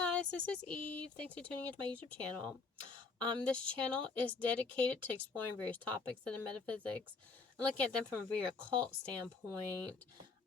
guys, this is Eve. Thanks for tuning into my YouTube channel. This channel is dedicated to exploring various topics in the metaphysics and looking at them from a very occult standpoint.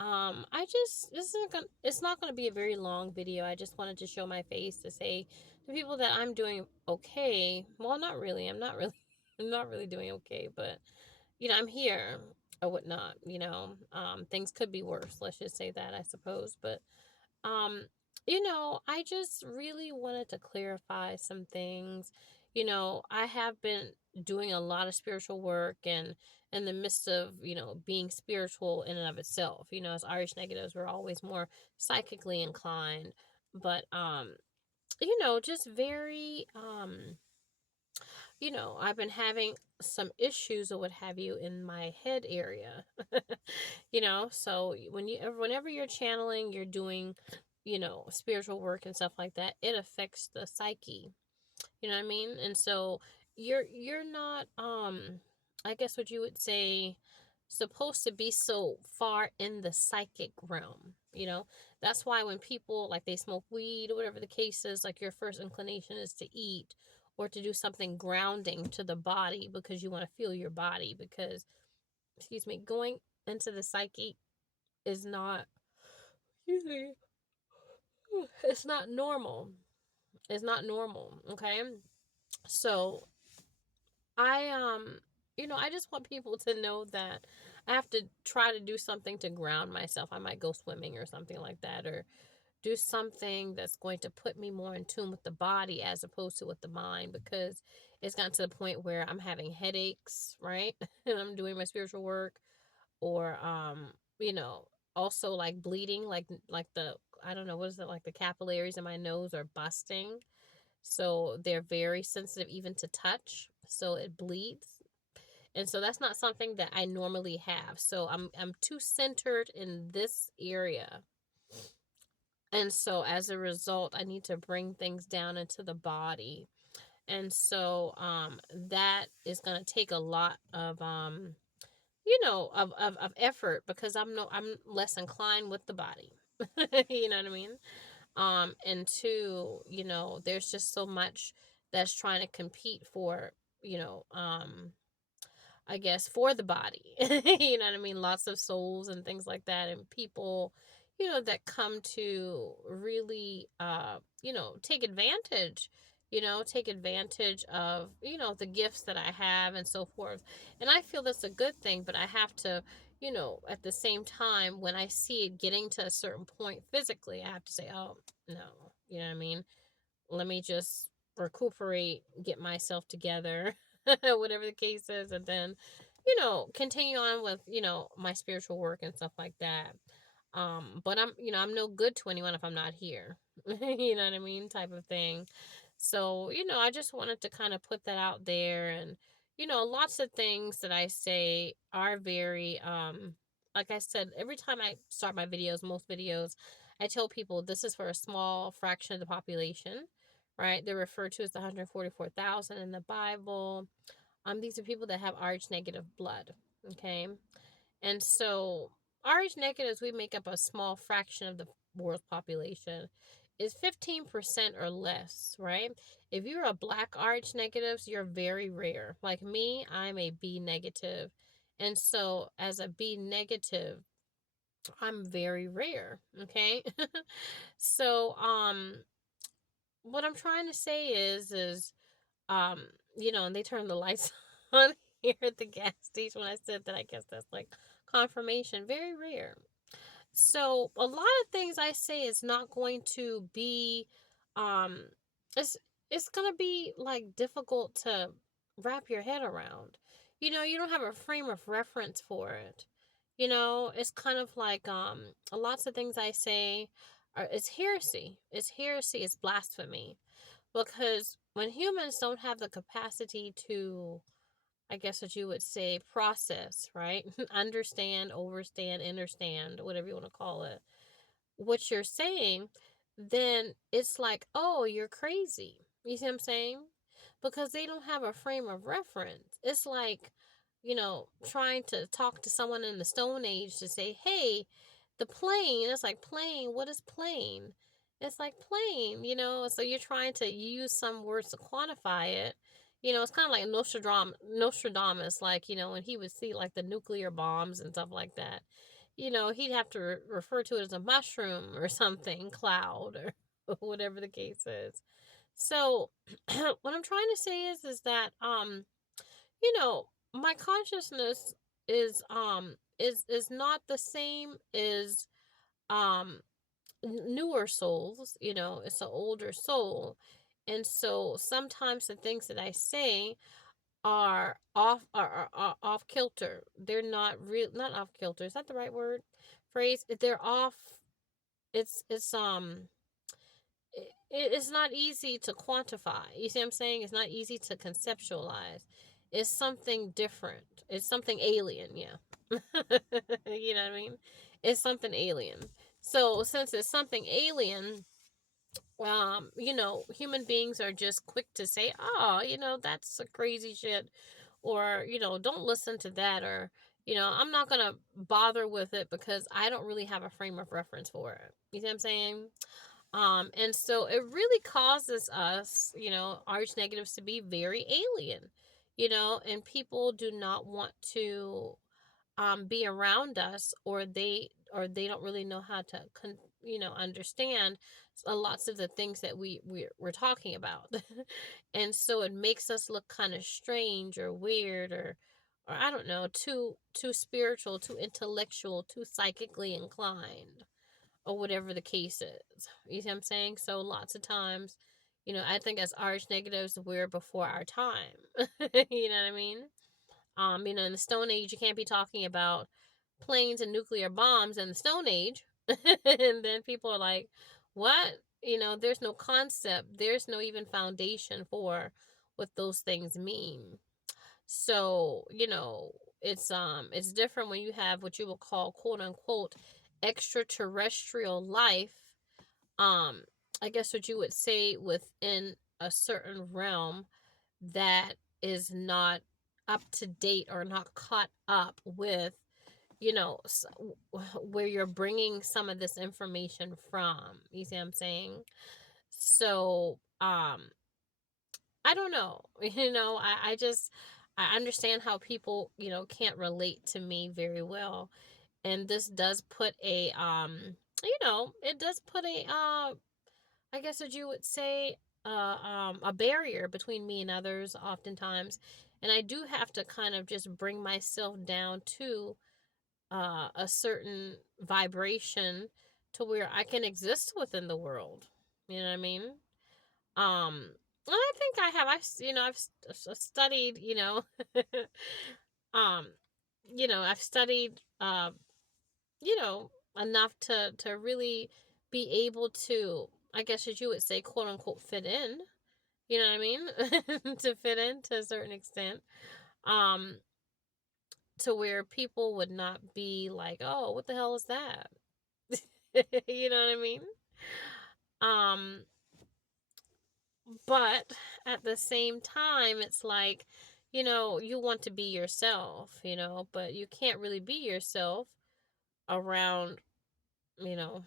It's not gonna be a very long video. I just wanted to show my face to say to people that I'm doing okay. Well, not really. I'm not really doing okay, but I'm here or whatnot. Things could be worse. Let's just say that, I suppose, but um, I just really wanted to clarify some things. I have been doing a lot of spiritual work and in the midst of, being spiritual in and of itself. As Irish negatives, we're always more psychically inclined. But just very I've been having some issues or what have you in my head area. So whenever you're channeling, you're doing, spiritual work and stuff like that, it affects the psyche. You know what I mean? And so you're not I guess what you would say supposed to be so far in the psychic realm. That's why when people like they smoke weed or whatever the case is, like your first inclination is to eat or to do something grounding to the body because you want to feel your body, because excuse me, going into the psyche is not usually it's not normal. It's not normal, okay? So I just want people to know that I have to try to do something to ground myself. I might go swimming or something like that, or do something that's going to put me more in tune with the body as opposed to with the mind, because it's gotten to the point where I'm having headaches, right? And I'm doing my spiritual work, or also like bleeding, like the I don't know, what is it, like the capillaries in my nose are busting. So they're very sensitive even to touch. So it bleeds. And so that's not something that I normally have. So I'm too centered in this area. And so as a result, I need to bring things down into the body. And so that is going to take a lot of of effort, because I'm less inclined with the body. You know what I mean? And two, there's just so much that's trying to compete for, I guess, for the body. You know what I mean? Lots of souls and things like that, and people, that come to really, take advantage of, the gifts that I have and so forth. And I feel that's a good thing, but I have to, at the same time, when I see it getting to a certain point physically, I have to say, oh, no, you know what I mean? Let me just recuperate, get myself together, whatever the case is, and then, continue on with, my spiritual work and stuff like that. But I'm no good to anyone if I'm not here. You know what I mean? Type of thing. So, I just wanted to kind of put that out there. And, lots of things that I say are very, like I said, every time I start my videos, most videos, I tell people this is for a small fraction of the population, right? They're referred to as the 144,000 in the Bible. These are people that have Rh negative blood, okay? And so Rh negatives, we make up a small fraction of the world's population, is 15% or less, right? If you're a black Rh negatives, you're very rare. Like me, I'm a B negative. And so as a B negative, I'm very rare, okay? So what I'm trying to say is and they turned the lights on here at the gas station when I said that. I guess that's like confirmation. Very rare. So a lot of things I say is not going to be um it's it's gonna be like difficult to wrap your head around. You don't have a frame of reference for it. It's kind of like lots of things I say are it's heresy. It's heresy, it's blasphemy. Because when humans don't have the capacity to, I guess what you would say, process, right? Understand, overstand, understand, whatever you want to call it, what you're saying, then it's like, oh, you're crazy. You see what I'm saying? Because they don't have a frame of reference. It's like, trying to talk to someone in the Stone Age to say, hey, the plane, it's like, plane, what is plane? It's like plain, so you're trying to use some words to quantify it. It's kind of like Nostradamus, like, when he would see like the nuclear bombs and stuff like that. He'd have to refer to it as a mushroom or something, cloud, or whatever the case is. So, what I'm trying to say is that, my consciousness is not the same as um newer souls. It's an older soul, and so sometimes the things that I say are off kilter. They're not real, not off kilter, is that the right word, phrase? They're off. It's not easy to quantify. You see what I'm saying? It's not easy to conceptualize. It's something different. It's something alien, yeah. You know what I mean? It's something alien. So since it's something alien, human beings are just quick to say, oh, that's a crazy shit, or, don't listen to that, or, I'm not gonna bother with it because I don't really have a frame of reference for it. You see what I'm saying? And so it really causes us, arch negatives to be very alien, and people do not want to be around us, or they don't really know how to understand lots of the things that we're talking about. And so it makes us look kind of strange or weird, or I don't know, too spiritual, too intellectual, too psychically inclined, or whatever the case is. You see what I'm saying? So lots of times, I think as arch negatives, we're before our time. You know what I mean? In the Stone Age, you can't be talking about planes and nuclear bombs in the Stone Age. And then people are like, what? There's no concept, there's no even foundation for what those things mean. So, it's different when you have what you will call, quote unquote, extraterrestrial life. Um, I guess what you would say within a certain realm that is not up to date or not caught up with, where you're bringing some of this information from. You see what I'm saying? So, I don't know. I understand how people, can't relate to me very well. And this does put it does put I guess what you would say, a barrier between me and others oftentimes. And I do have to kind of just bring myself down to a certain vibration to where I can exist within the world. You know what I mean? I think I've studied, um, I've studied, you know, enough to really be able to, I guess as you would say, quote unquote, fit in. You know what I mean? To fit in to a certain extent. Um, to where people would not be like, oh, what the hell is that? You know what I mean? Um, but at the same time, it's like, you want to be yourself, but you can't really be yourself around, you know,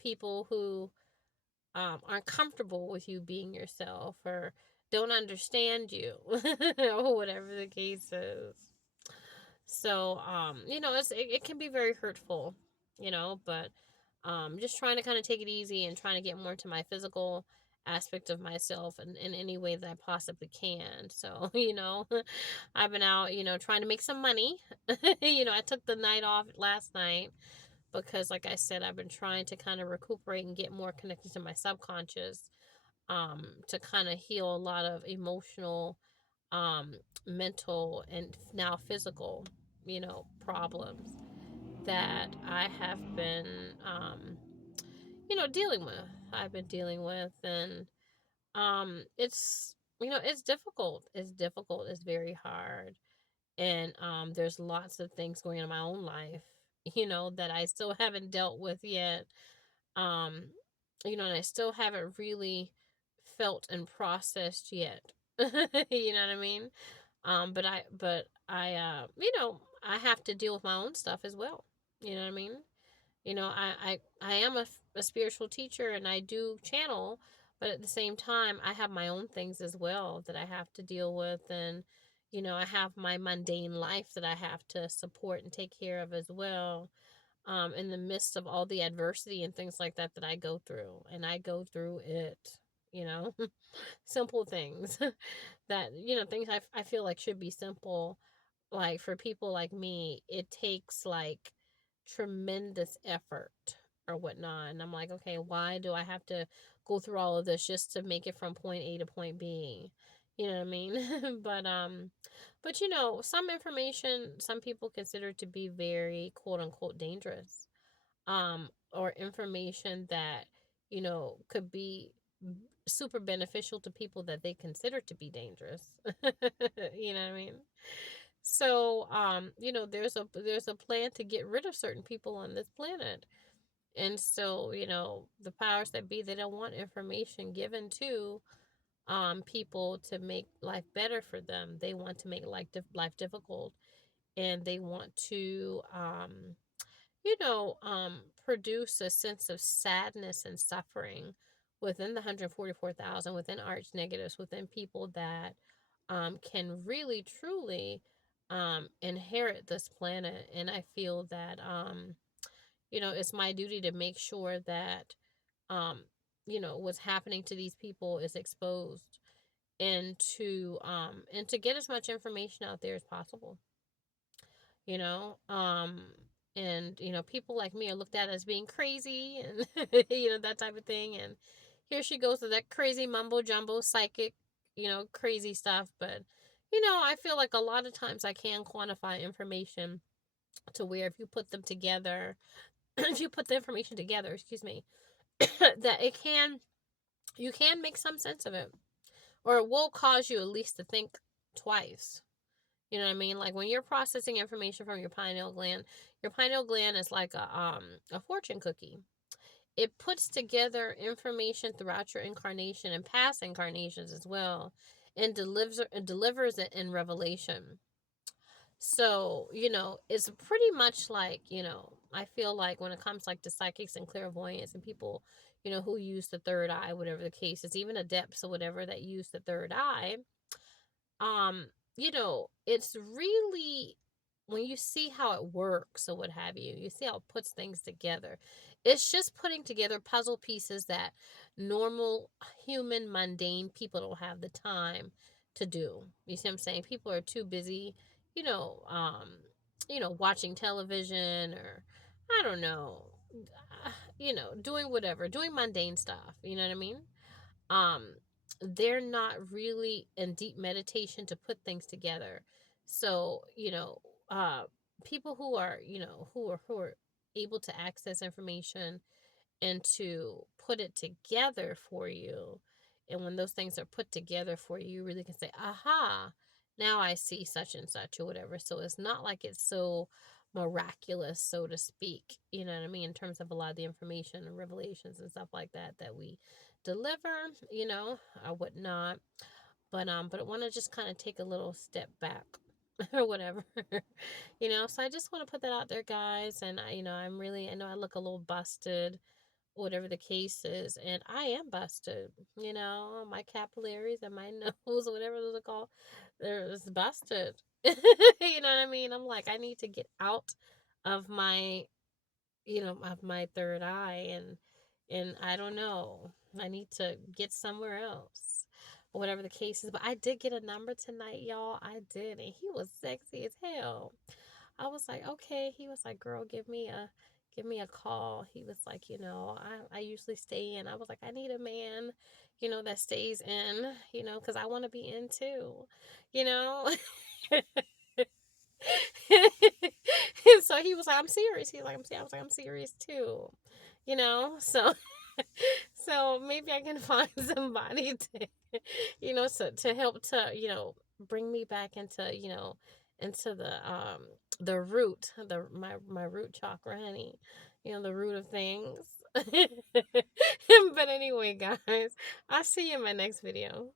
people who aren't comfortable with you being yourself, or don't understand you, or whatever the case is. So, it can be very hurtful, but just trying to kind of take it easy and trying to get more to my physical aspect of myself in any way that I possibly can. So, I've been out, trying to make some money. I took the night off last night because, like I said, I've been trying to kind of recuperate and get more connected to my subconscious, to kind of heal a lot of emotional, um, mental, and now physical, problems that I have been, dealing with. I've been dealing with, and it's difficult. It's difficult. It's very hard, and there's lots of things going on in my own life, that I still haven't dealt with yet. Um, and I still haven't really felt and processed yet. You know what I mean? I have to deal with my own stuff as well. You know what I mean? I am a spiritual teacher and I do channel, but at the same time, I have my own things as well that I have to deal with. And, I have my mundane life that I have to support and take care of as well, in the midst of all the adversity and things like that that I go through. And I go through it, you know, simple things that, things I feel like should be simple. Like for people like me, it takes like tremendous effort or whatnot. And I'm like, okay, why do I have to go through all of this just to make it from point A to point B? You know what I mean? But some information some people consider to be very quote unquote dangerous. Or information that, could be super beneficial to people that they consider to be dangerous. You know what I mean? So, there's a plan to get rid of certain people on this planet. And so, the powers that be, they don't want information given to people to make life better for them. They want to make life difficult, and they want to produce a sense of sadness and suffering within the 144,000, within arch negatives, within people that can really, truly inherit this planet. And I feel that, it's my duty to make sure that, what's happening to these people is exposed, and to get as much information out there as possible, you know um and people like me are looked at as being crazy, and that type of thing. And here she goes with that crazy mumbo jumbo psychic, crazy stuff. But I feel like a lot of times I can quantify information to where if you put them together, if you put the information together, excuse me, that you can make some sense of it, or it will cause you at least to think twice. You know what I mean? Like when you're processing information from your pineal gland is like a fortune cookie. It puts together information throughout your incarnation and past incarnations as well, and delivers it in revelation. So, it's pretty much like, I feel like when it comes like to psychics and clairvoyance and people, who use the third eye, whatever the case is, even adepts or whatever that use the third eye, um it's really, when you see how it works or what have you, you see how it puts things together. It's just putting together puzzle pieces that normal human mundane people don't have the time to do. You see what I'm saying? People are too busy, you know um watching television, or I don't know, doing whatever, doing mundane stuff, you know what I mean? um they're not really in deep meditation to put things together. So uh people who are, who are able to access information and to put it together for you, and when those things are put together for you, you really can say, aha, now I see such and such or whatever. So it's not like it's so miraculous, so to speak, you know what I mean, in terms of a lot of the information and revelations and stuff like that that we deliver, or whatnot. But I want to just kind of take a little step back or whatever. So I just want to put that out there, guys. And I know I look a little busted, whatever the case is, and I am busted. My capillaries and my nose, whatever those are called, they're just busted. You know what I mean? I'm like, I need to get out of my, of my third eye, and I don't know. I need to get somewhere else, whatever the case is. But I did get a number tonight, y'all. I did, and he was sexy as hell. I was like, okay. He was like, girl, give me a call. He was like, I usually stay in. I was like, I need a man, that stays in, because I want to be in too, you know. So he was like, I'm serious. He's like, I was like, I'm serious too, so so maybe I can find somebody to, to help to, bring me back into, into the root, my root chakra, honey, the root of things. But anyway, guys, I'll see you in my next video.